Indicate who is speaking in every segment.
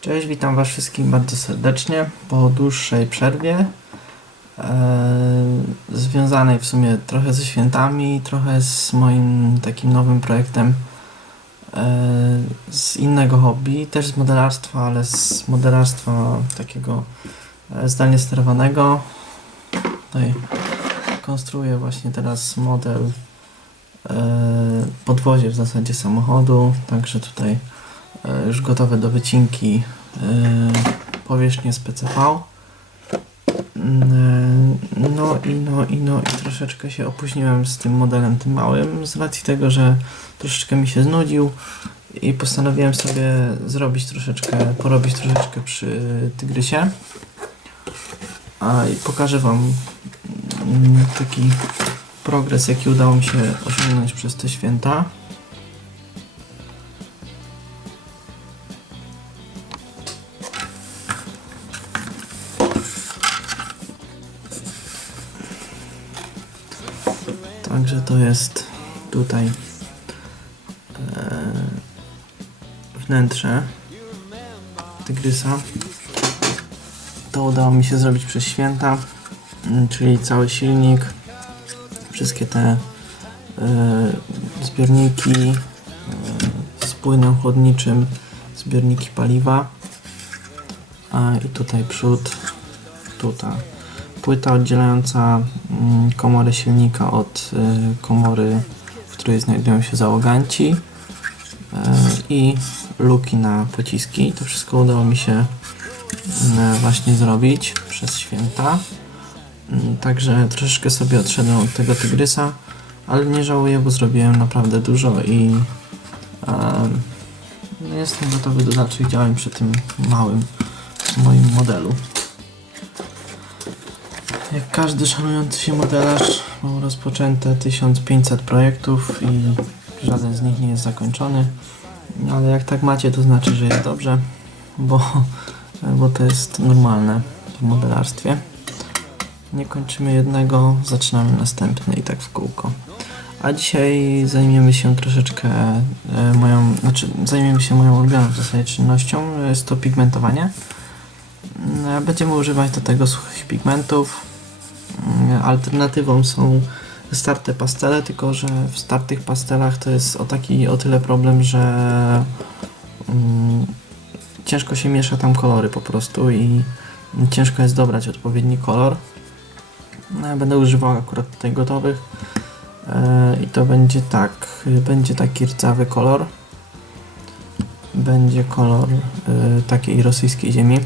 Speaker 1: Cześć, witam Was wszystkich bardzo serdecznie po dłuższej przerwie, e, związanej w sumie trochę ze świętami, trochę z moim takim nowym projektem e, z innego hobby, też z modelarstwa, ale z modelarstwa takiego e, zdalnie sterowanego. Tutaj konstruuję właśnie teraz model podwozie w zasadzie samochodu, także tutaj już gotowe do wycinki e, powierzchnie z PCV. Mm, No i no i no i troszeczkę się opóźniłem z tym modelem tym małym z racji tego, że troszeczkę mi się znudził i postanowiłem sobie zrobić troszeczkę, porobić troszeczkę przy tygrysie. A i pokażę wam mm, taki progres, jaki udało mi się osiągnąć przez te święta. Jest tutaj e, wnętrze tygrysa. To udało mi się zrobić przez święta, mm, czyli cały silnik, wszystkie te e, zbiorniki e, z płynem chłodniczym, zbiorniki paliwa. A i tutaj przód, tutaj płyta oddzielająca mm, komorę silnika od y, komory, w której znajdują się załoganci y, i luki na pociski. To wszystko udało mi się y, właśnie zrobić przez święta. Mm, Także troszeczkę sobie odszedłem od tego tygrysa, ale nie żałuję, bo zrobiłem naprawdę dużo i no jestem gotowy do dalszych działań przy tym małym moim modelu. Jak każdy szanujący się modelarz, mam rozpoczęte 1500 projektów i żaden z nich nie jest zakończony. Ale jak tak macie, to znaczy, że jest dobrze, bo, bo to jest normalne w modelarstwie. Nie kończymy jednego, zaczynamy następny i tak w kółko. A dzisiaj zajmiemy się troszeczkę e, moją, znaczy zajmiemy się moją ulubioną w zasadzie czynnością, jest to pigmentowanie. Mm, Będziemy używać do tego suchych pigmentów. Alternatywą są starte pastele, tylko że w startych pastelach to jest o taki o tyle problem, że mm, ciężko się miesza tam kolory po prostu i ciężko jest dobrać odpowiedni kolor. No, ja będę używał akurat tutaj gotowych e, i to będzie tak, będzie taki rdzawy kolor. Będzie kolor e, takiej rosyjskiej ziemi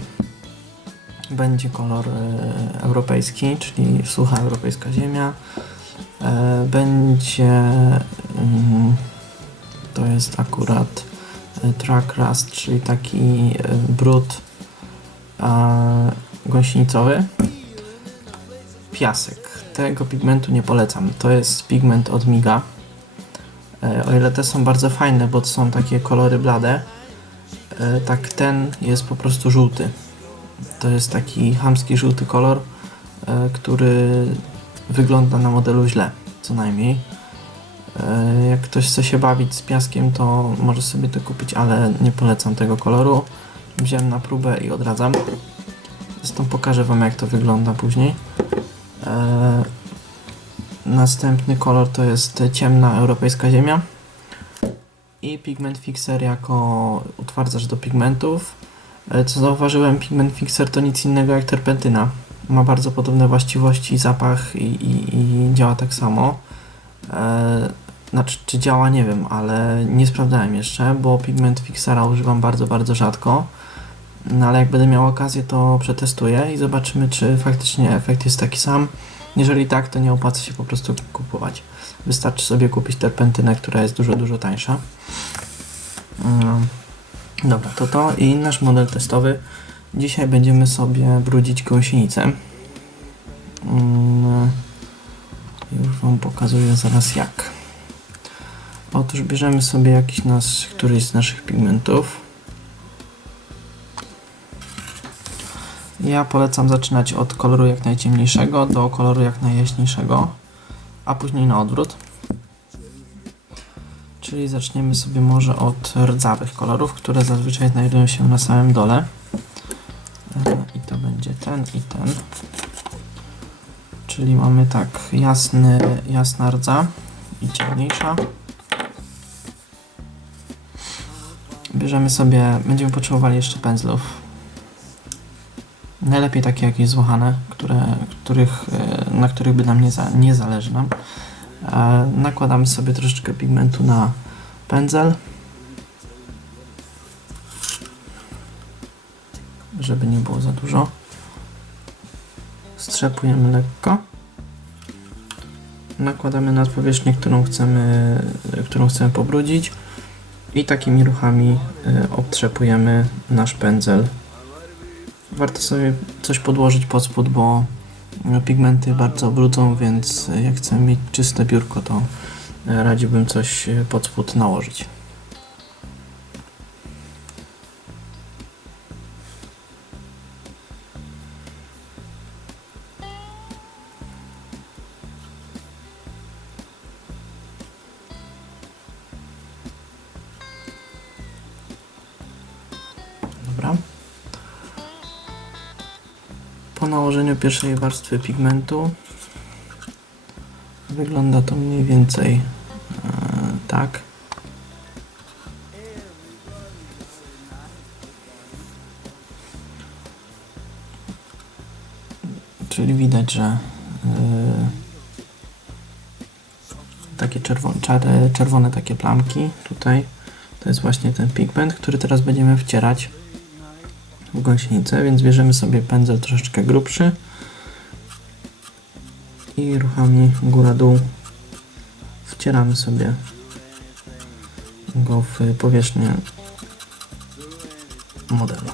Speaker 1: będzie kolor e, europejski, czyli sucha europejska ziemia. E, będzie mm, to jest akurat e, track rust, czyli taki brud gąsienicowy. Piasek. Tego pigmentu nie polecam. To jest pigment od Miga. O ile te są bardzo fajne, bo to są takie kolory blade, tak ten jest po prostu żółty. To jest taki chamski żółty kolor, e, który wygląda na modelu źle, co najmniej. E, jak ktoś chce się bawić z piaskiem, to może sobie to kupić, ale nie polecam tego koloru. Wziąłem na próbę i odradzam. Zresztą pokażę Wam, jak to wygląda później. E, następny kolor to jest ciemna europejska ziemia. I pigment fixer jako utwardzacz do pigmentów. E, Co zauważyłem, pigment fixer to nic innego jak terpentyna. Ma bardzo podobne właściwości, zapach i, i, i działa tak samo. E, znaczy, czy działa, nie wiem, ale nie sprawdzałem jeszcze, bo pigment fixera używam bardzo, bardzo rzadko. No ale jak będę miał okazję, to przetestuję i zobaczymy, czy faktycznie efekt jest taki sam. Jeżeli tak, to nie opłaca się po prostu kupować. Wystarczy sobie kupić terpentynę, która jest dużo, dużo tańsza. Mm. Dobra, to to i nasz model testowy. Dzisiaj będziemy sobie brudzić gąsienicę. Mm, Już Wam pokazuję zaraz jak. Otóż bierzemy sobie jakiś nasz, któryś z naszych pigmentów. Ja polecam zaczynać od koloru jak najciemniejszego do koloru jak najjaśniejszego, a później na odwrót. Czyli zaczniemy sobie może od rdzawych kolorów, które zazwyczaj znajdują się na samym dole. E, I to będzie ten i ten. Czyli mamy tak jasny, jasna rdza i ciemniejsza. Bierzemy sobie, będziemy potrzebowali jeszcze pędzlów. Najlepiej takie jakieś złochane, które, których, e, na których by nam nie, za, nie zależy nam. Nakładamy sobie troszeczkę pigmentu na pędzel. Żeby nie było za dużo. Strzepujemy lekko. Nakładamy na powierzchnię, którą chcemy, którą chcemy pobrudzić. I takimi ruchami y, obtrzepujemy nasz pędzel. Warto sobie coś podłożyć pod spód, bo pigmenty bardzo brudzą, więc jak chcemy mieć czyste biurko, to y, radziłbym coś y, pod spód nałożyć. Pierwszej warstwy pigmentu. Wygląda to mniej więcej e, tak. Czyli widać, że e, takie czerwone, czerwone takie plamki tutaj. To jest właśnie ten pigment, który teraz będziemy wcierać w gąsienicę, więc bierzemy sobie pędzel troszeczkę grubszy i ruchami góra-dół wcieramy sobie go w powierzchnię modelu.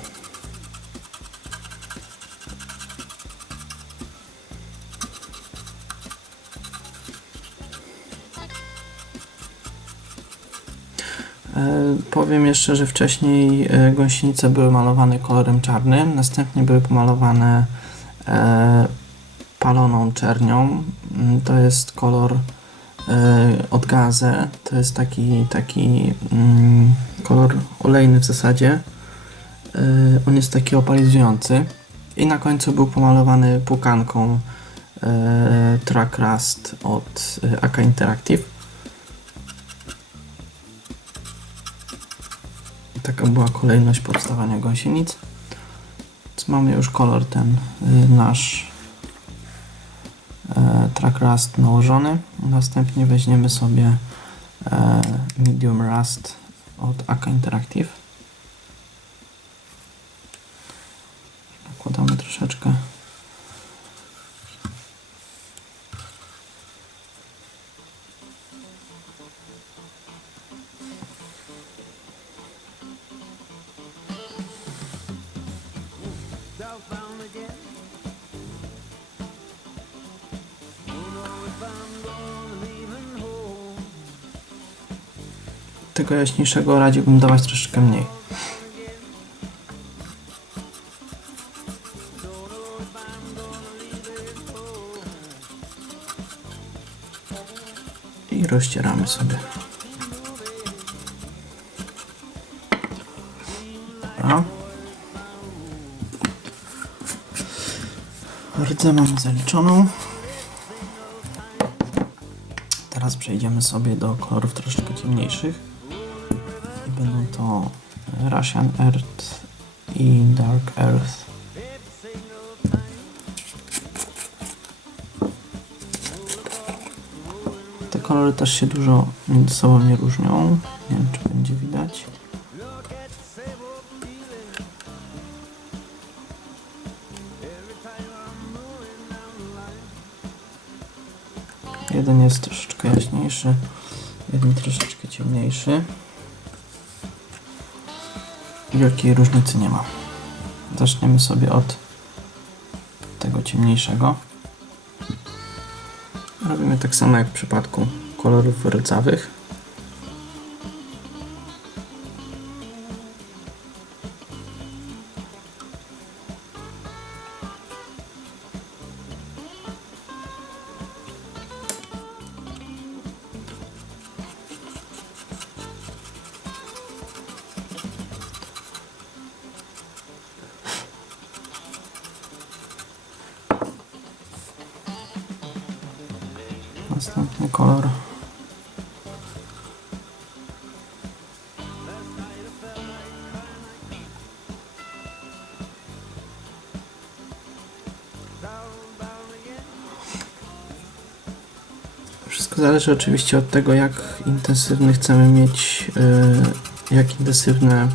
Speaker 1: E, Powiem jeszcze, że wcześniej e, gąsienice były malowane kolorem czarnym, następnie były pomalowane e, paloną czernią. Mm, To jest kolor e, od Gaze. To jest taki, taki mm, kolor olejny w zasadzie. E, on jest taki opalizujący. I na końcu był pomalowany pukanką e, Track Rust od AK Interactive. Taka była kolejność powstawania gąsienic. Więc mamy już kolor ten nasz track rust nałożony. Następnie weźmiemy sobie e, medium rust od AK Interactive. Nakładamy troszeczkę.
Speaker 2: southbound again.
Speaker 1: Tego jaśniejszego radziłbym dawać troszeczkę mniej. I rozcieramy sobie. Dobra. Rdzę mamy zaliczoną. Teraz przejdziemy sobie do kolorów troszeczkę ciemniejszych. I będą to Russian Earth i Dark Earth. Te kolory też się dużo między sobą nie różnią. Nie wiem, czy będzie widać. Jeden jest troszeczkę jaśniejszy, jeden troszeczkę ciemniejszy. Wielkiej różnicy nie ma. Zaczniemy sobie od tego ciemniejszego. Robimy tak samo jak w przypadku kolorów rdzawych. Następny kolor. Wszystko zależy oczywiście od tego, jak intensywny chcemy mieć, yy, jak intensywne,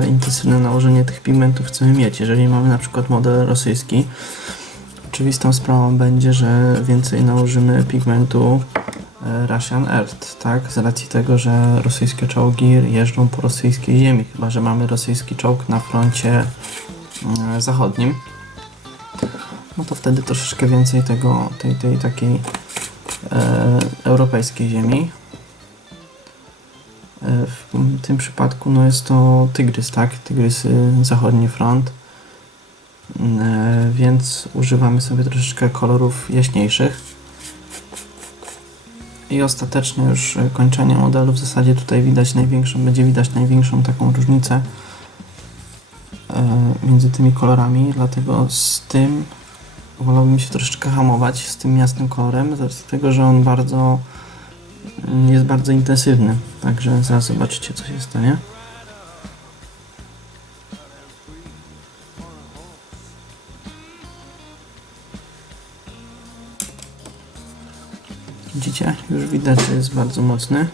Speaker 1: yy, intensywne nałożenie tych pigmentów chcemy mieć. Jeżeli mamy na przykład model rosyjski, oczywistą sprawą będzie, że więcej nałożymy pigmentu e, Russian Earth, tak? Z racji tego, że rosyjskie czołgi jeżdżą po rosyjskiej ziemi, chyba że mamy rosyjski czołg na froncie e, zachodnim. No to wtedy troszeczkę więcej tego, tej, tej takiej e, europejskiej ziemi. E, w tym przypadku no jest to tygrys, tak? Tygrysy, zachodni front. E, więc używamy sobie troszeczkę kolorów jaśniejszych. I ostateczne już kończenie modelu w zasadzie tutaj widać największą, będzie widać największą taką różnicę e, między tymi kolorami, dlatego z tym wolałbym się troszeczkę hamować z tym jasnym kolorem, z tego, że on bardzo mm, jest bardzo intensywny. Także zaraz zobaczycie co się stanie. Widzicie? Już widać, że jest bardzo mocny.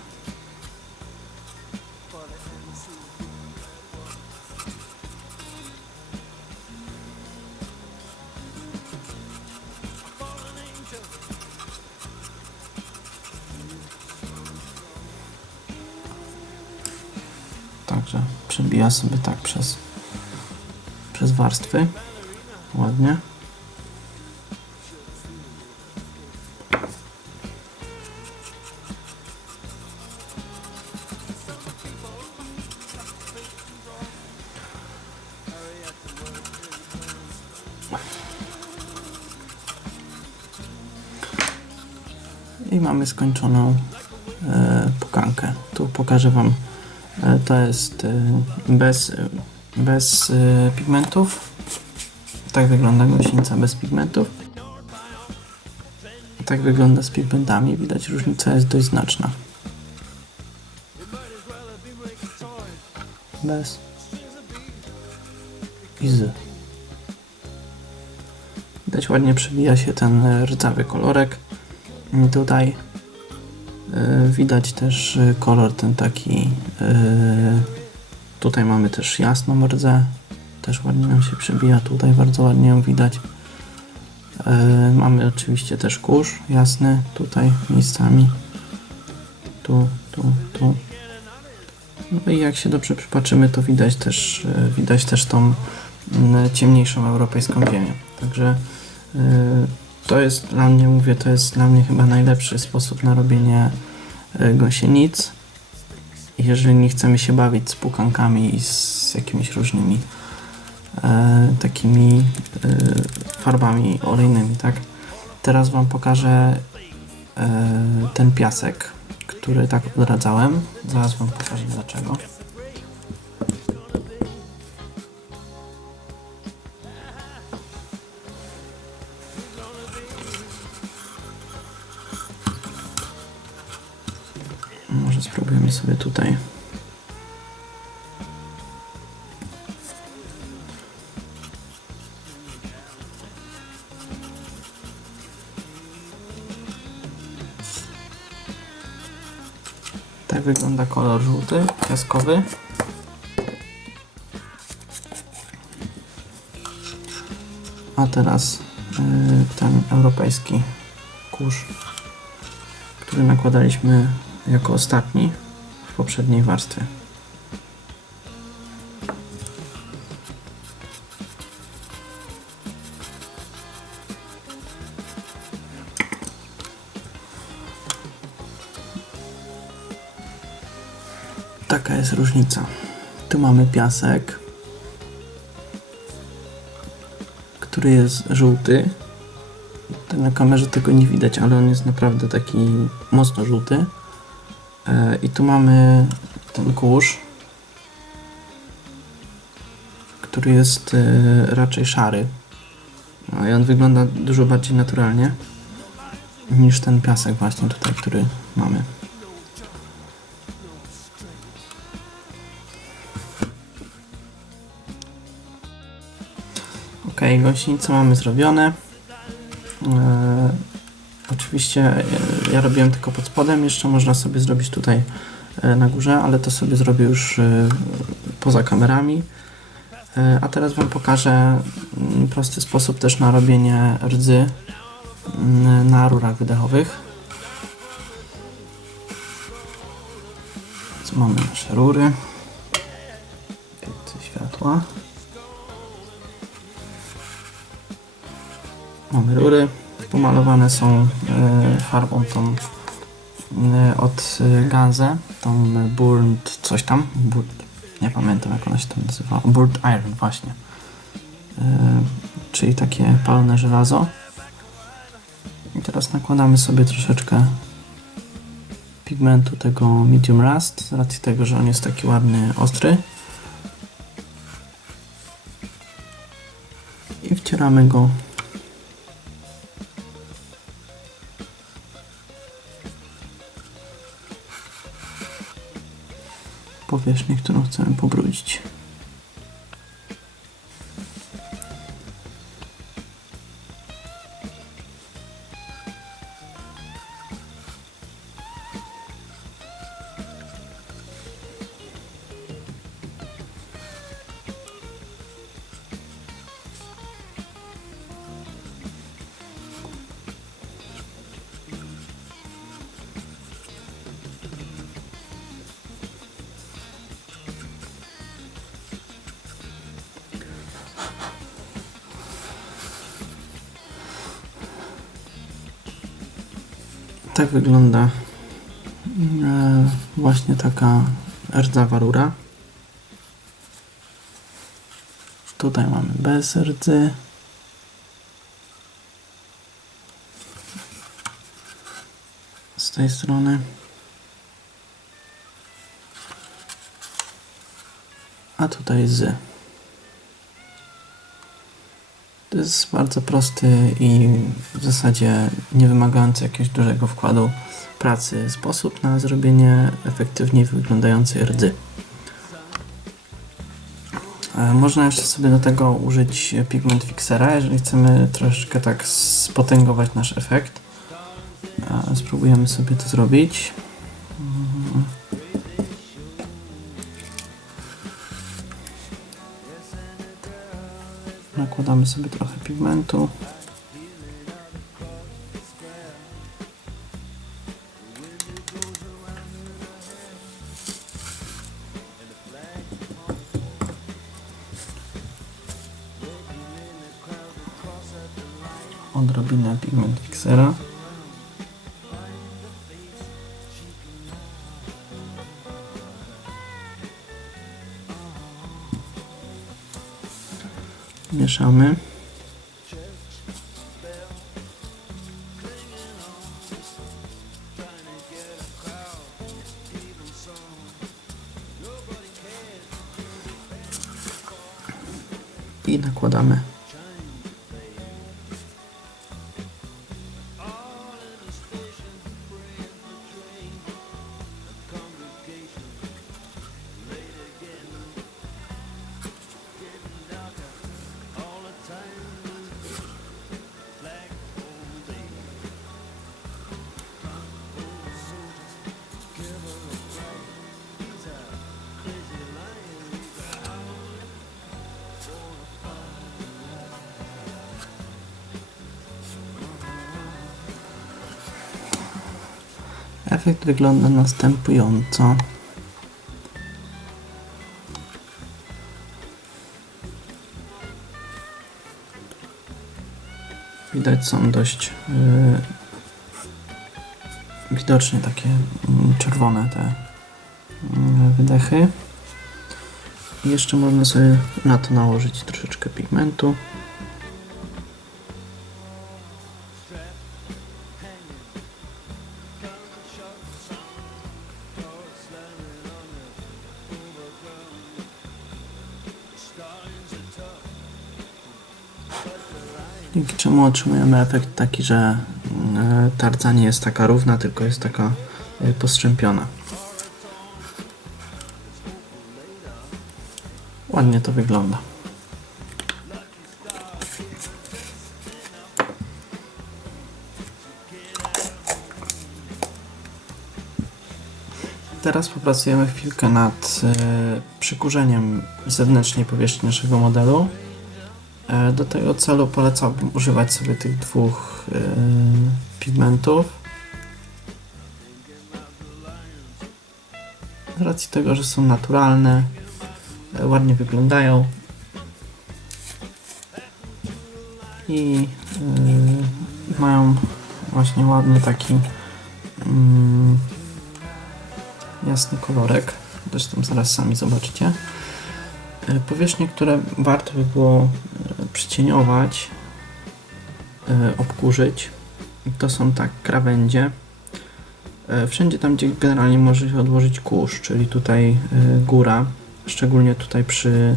Speaker 1: Także przebija sobie tak przez, przez warstwy. Ładnie. Mamy skończoną e, pukankę. Tu pokażę Wam. E, to jest e, bez, bez e, pigmentów. Tak wygląda gąsienica bez pigmentów. Tak wygląda z pigmentami. Widać różnica jest dość znaczna. Bez i z. Widać ładnie przebija się ten rdzawy kolorek. Tutaj e, widać też kolor ten taki. e, Tutaj mamy też jasną rdзę. Też ładnie nam się przebija. Tutaj bardzo ładnie ją widać. E, Mamy oczywiście też kurz jasny tutaj miejscami. Tu, tu, tu. No i jak się dobrze przypatrzymy, to widać też, widać też tą ciemniejszą europejską ziemię. Także to jest dla mnie, mówię, to jest dla mnie chyba najlepszy sposób na robienie e, gąsienic. Jeżeli nie chcemy się bawić z pukankami i z jakimiś różnymi e, takimi e, farbami olejnymi, tak? Teraz Wam pokażę e, ten piasek, który tak odradzałem. Zaraz Wam pokażę dlaczego. Spróbujemy sobie tutaj. Tak wygląda kolor żółty, piaskowy. A teraz y, ten europejski kurz, który nakładaliśmy jako ostatni w poprzedniej warstwie. Taka jest różnica. Tu mamy piasek, który jest żółty. Na kamerze tego nie widać, ale on jest naprawdę taki mocno żółty. E, I tu mamy ten kurz, który jest e, raczej szary. No i on wygląda dużo bardziej naturalnie. niż ten piasek właśnie tutaj, który mamy. Ok, gąsienicę mamy zrobione. Oczywiście e, ja robiłem tylko pod spodem, jeszcze można sobie zrobić tutaj e, na górze, ale to sobie zrobię już e, poza kamerami. A teraz Wam pokażę mm, prosty sposób też na robienie rdzy mm, na rurach wydechowych. Co mamy nasze rury. Więcej światła. Mamy rury. Pomalowane są e, farbą tą e, od e, Ganze, tą Burnt coś tam. Burnt, nie pamiętam jak ona się tam nazywa. Burnt Iron właśnie. Czyli takie palone żelazo. I teraz nakładamy sobie troszeczkę pigmentu tego medium rust, z racji tego, że on jest taki ładny, ostry. I wcieramy go powierzchnię, którą chcemy pobrudzić. Tak wygląda e, właśnie taka rdzawa rura. Tutaj mamy bez rdzy. Z tej strony. A tutaj z. To jest bardzo prosty i w zasadzie nie wymagający jakiegoś dużego wkładu pracy sposób na zrobienie efektywniej wyglądającej rdzy. E, Można jeszcze sobie do tego użyć pigment fixera, jeżeli chcemy troszeczkę tak spotęgować nasz efekt. E, Spróbujemy sobie to zrobić. Nakładamy sobie trochę pigmentu. Odrobinę pigment fixera. Mieszamy. Efekt wygląda następująco. Widać są dość yy, widocznie takie mm, czerwone te mm, wydechy. Jeszcze można sobie na to nałożyć troszeczkę pigmentu. Czemu otrzymujemy efekt taki, że e, tarca nie jest taka równa, tylko jest taka e, postrzępiona. Ładnie to wygląda. Teraz popracujemy chwilkę nad e, przykurzeniem zewnętrznej powierzchni naszego modelu. E, do tego celu polecałbym używać sobie tych dwóch e, pigmentów. Z racji tego, że są naturalne, e, ładnie wyglądają i mają właśnie ładny taki mm, jasny kolorek. Zresztą zaraz sami zobaczycie. Powierzchnie, które warto by było przycieniować, e, obkurzyć, to są tak krawędzie. E, Wszędzie tam, gdzie generalnie może się odłożyć kurz, czyli tutaj e, góra, szczególnie tutaj przy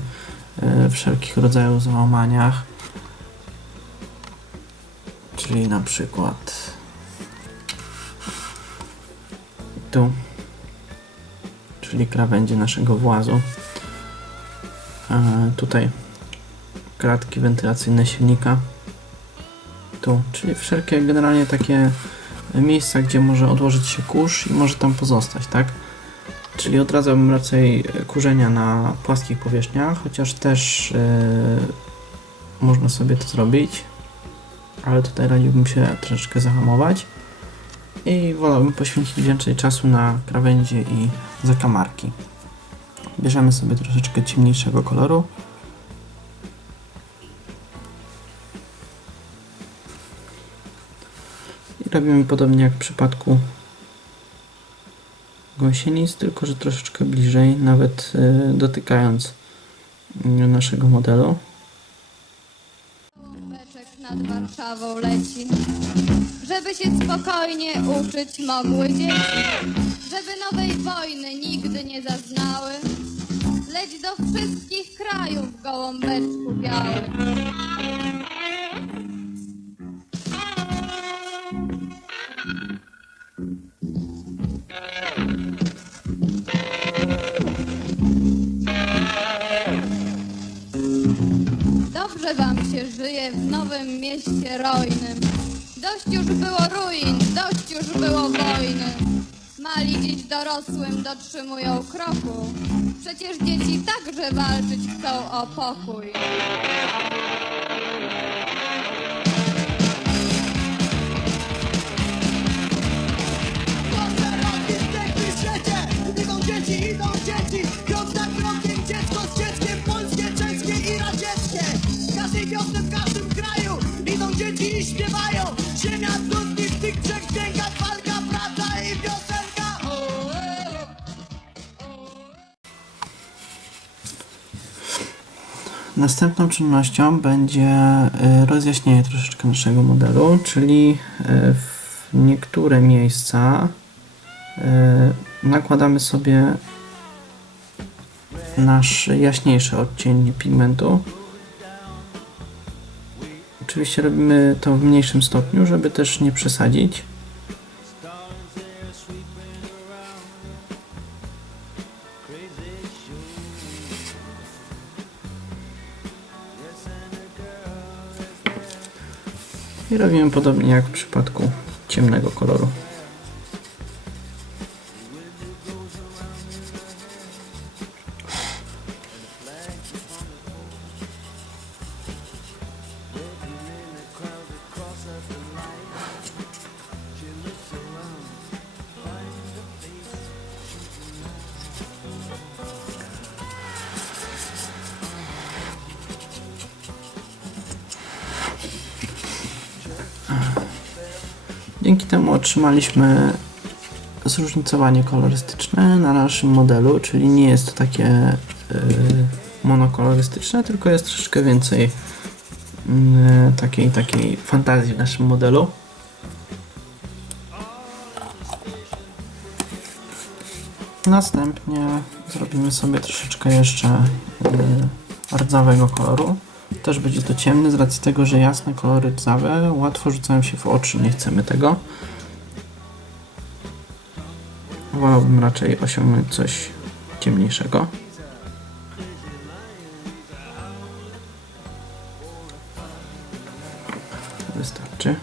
Speaker 1: wszelkich rodzajach załamaniach, czyli na przykład tu czyli krawędzie naszego włazu. Tutaj kratki wentylacyjne silnika. Tu, czyli wszelkie generalnie takie miejsca, gdzie może odłożyć się kurz i może tam pozostać, tak? Czyli odradzałbym raczej kurzenia na płaskich powierzchniach, chociaż też e, można sobie to zrobić, ale tutaj radziłbym się troszeczkę zahamować i wolałbym poświęcić więcej czasu na krawędzie i zakamarki. Bierzemy sobie troszeczkę ciemniejszego koloru. Robimy podobnie jak w przypadku gąsienic, tylko że troszeczkę bliżej, nawet y, dotykając y, naszego modelu.
Speaker 3: Nad Warszawą leci, żeby się spokojnie uczyć mogły dzieci, żeby nowej wojny nigdy nie zaznały. Leć do wszystkich krajów, gołąbeczku biały. Się żyje w nowym mieście rojnym. Dość już było ruin, dość już było wojny. Mali dziś dorosłym dotrzymują kroku. Przecież dzieci także walczyć chcą o pokój.
Speaker 4: W każdym kraju. Idą dzieci i śpiewają. Ziemia trudni w tych trzech dźwiękach Walka, praca i piosenka. E,
Speaker 1: Następną czynnością będzie y, rozjaśnienie troszeczkę naszego modelu, czyli y, w niektóre miejsca y, nakładamy sobie nasz jaśniejszy odcień pigmentu. Oczywiście robimy to w mniejszym stopniu, żeby też nie przesadzić. I robimy podobnie jak w przypadku ciemnego koloru. Otrzymaliśmy zróżnicowanie kolorystyczne na naszym modelu, czyli nie jest to takie y, monokolorystyczne, tylko jest troszeczkę więcej y, takiej, takiej fantazji w naszym modelu. Następnie zrobimy sobie troszeczkę jeszcze y, rdzawego koloru. Też będzie to ciemny z racji tego, że jasne kolory rdzawe łatwo rzucają się w oczy. Nie chcemy tego. Wolałbym raczej osiągnąć coś ciemniejszego. Wystarczy.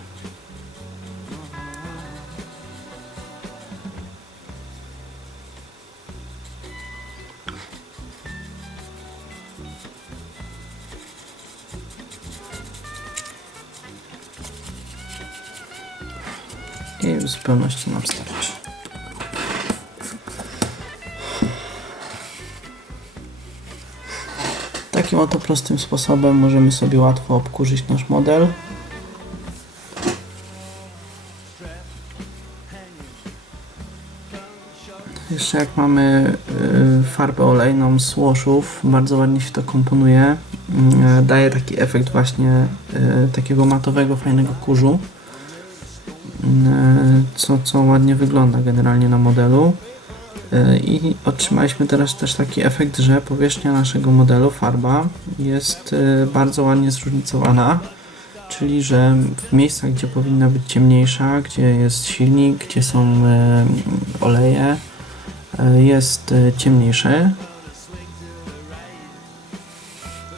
Speaker 1: I w zupełności nam starczy. Takim oto prostym sposobem możemy sobie łatwo obkurzyć nasz model. Jeszcze jak mamy y, farbę olejną z łoszów, bardzo ładnie się to komponuje. Y, daje taki efekt właśnie y, takiego matowego, fajnego kurzu. Y, co, co ładnie wygląda generalnie na modelu. I otrzymaliśmy teraz też taki efekt, że powierzchnia naszego modelu, farba, jest y, bardzo ładnie zróżnicowana. Czyli, że w miejscach, gdzie powinna być ciemniejsza, gdzie jest silnik, gdzie są y, oleje, y, jest ciemniejszy.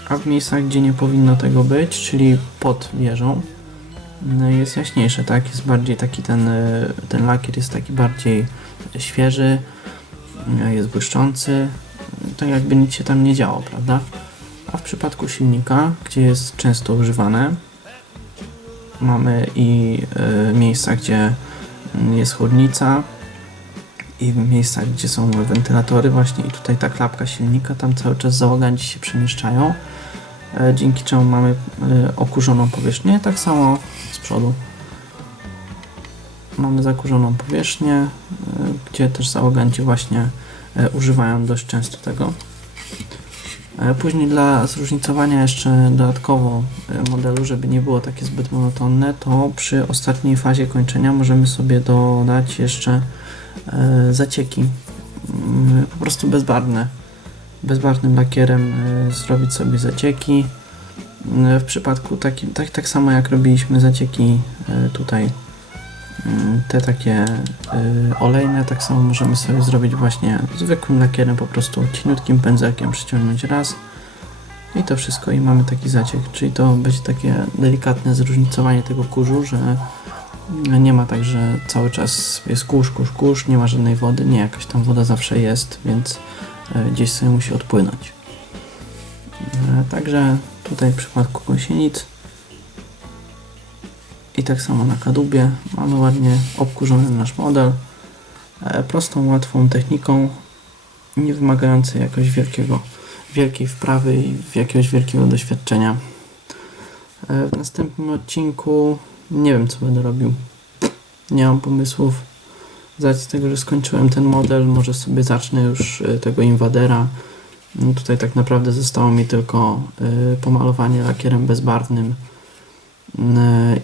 Speaker 1: A w miejscach, gdzie nie powinno tego być, czyli pod wieżą, jest jaśniejsze, tak? Jest bardziej taki ten, ten lakier jest taki bardziej świeży, jest błyszczący, tak jakby nic się tam nie działo, prawda? A w przypadku silnika, gdzie jest często używane, mamy i y, miejsca, gdzie y, jest chłodnica i w miejscach, gdzie są wentylatory właśnie i tutaj ta klapka silnika, tam cały czas załaganci się przemieszczają, e, dzięki czemu mamy y, okurzoną powierzchnię, tak samo z przodu. Mamy zakurzoną powierzchnię, y, gdzie też załoganci właśnie y, używają dość często tego. E, Później dla zróżnicowania jeszcze dodatkowo e, modelu, żeby nie było takie zbyt monotonne, to przy ostatniej fazie kończenia możemy sobie dodać jeszcze e, zacieki. Mm, Po prostu bezbarwne. Bezbarwnym lakierem e, zrobić sobie zacieki. W przypadku takim, tak, tak samo jak robiliśmy zacieki e, tutaj, te takie e, olejne, tak samo możemy sobie zrobić właśnie zwykłym lakierem, po prostu cieniutkim pędzelkiem przyciągnąć raz i to wszystko. I mamy taki zaciek, czyli to będzie takie delikatne zróżnicowanie tego kurzu, że nie ma tak, że cały czas jest kurz, kurz, kurz, nie ma żadnej wody, nie, jakaś tam woda zawsze jest, więc e, gdzieś sobie musi odpłynąć. E, Także tutaj w przypadku gąsienic i tak samo na kadłubie mamy ładnie obkurzony nasz model e, prostą, łatwą techniką nie wymagającej jakoś wielkiego, wielkiej wprawy i jakiegoś wielkiego doświadczenia. E, W następnym odcinku nie wiem co będę robił. Nie mam pomysłów. Z racji tego, że skończyłem ten model, może sobie zacznę już e, tego inwadera. No Tutaj tak naprawdę zostało mi tylko pomalowanie lakierem bezbarwnym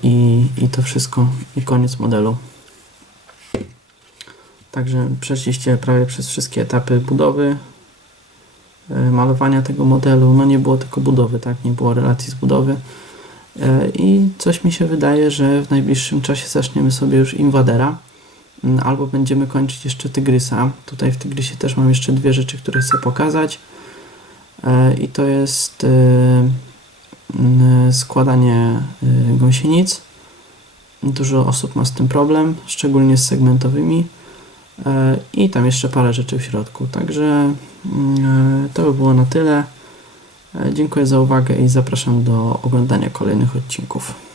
Speaker 1: i, i to wszystko i koniec modelu. Także przeszliście prawie przez wszystkie etapy budowy, e, malowania tego modelu. No nie było tylko budowy, tak? Nie było relacji z budowy. E, I coś mi się wydaje, że w najbliższym czasie zaczniemy sobie już Inwadera. Mm, Albo będziemy kończyć jeszcze Tygrysa. Tutaj w Tygrysie też mam jeszcze dwie rzeczy, które chcę pokazać. I to jest składanie e, gąsienic. Dużo osób ma z tym problem, szczególnie z segmentowymi. E, I tam jeszcze parę rzeczy w środku. Także e, to by było na tyle. E, Dziękuję za uwagę i zapraszam do oglądania kolejnych odcinków.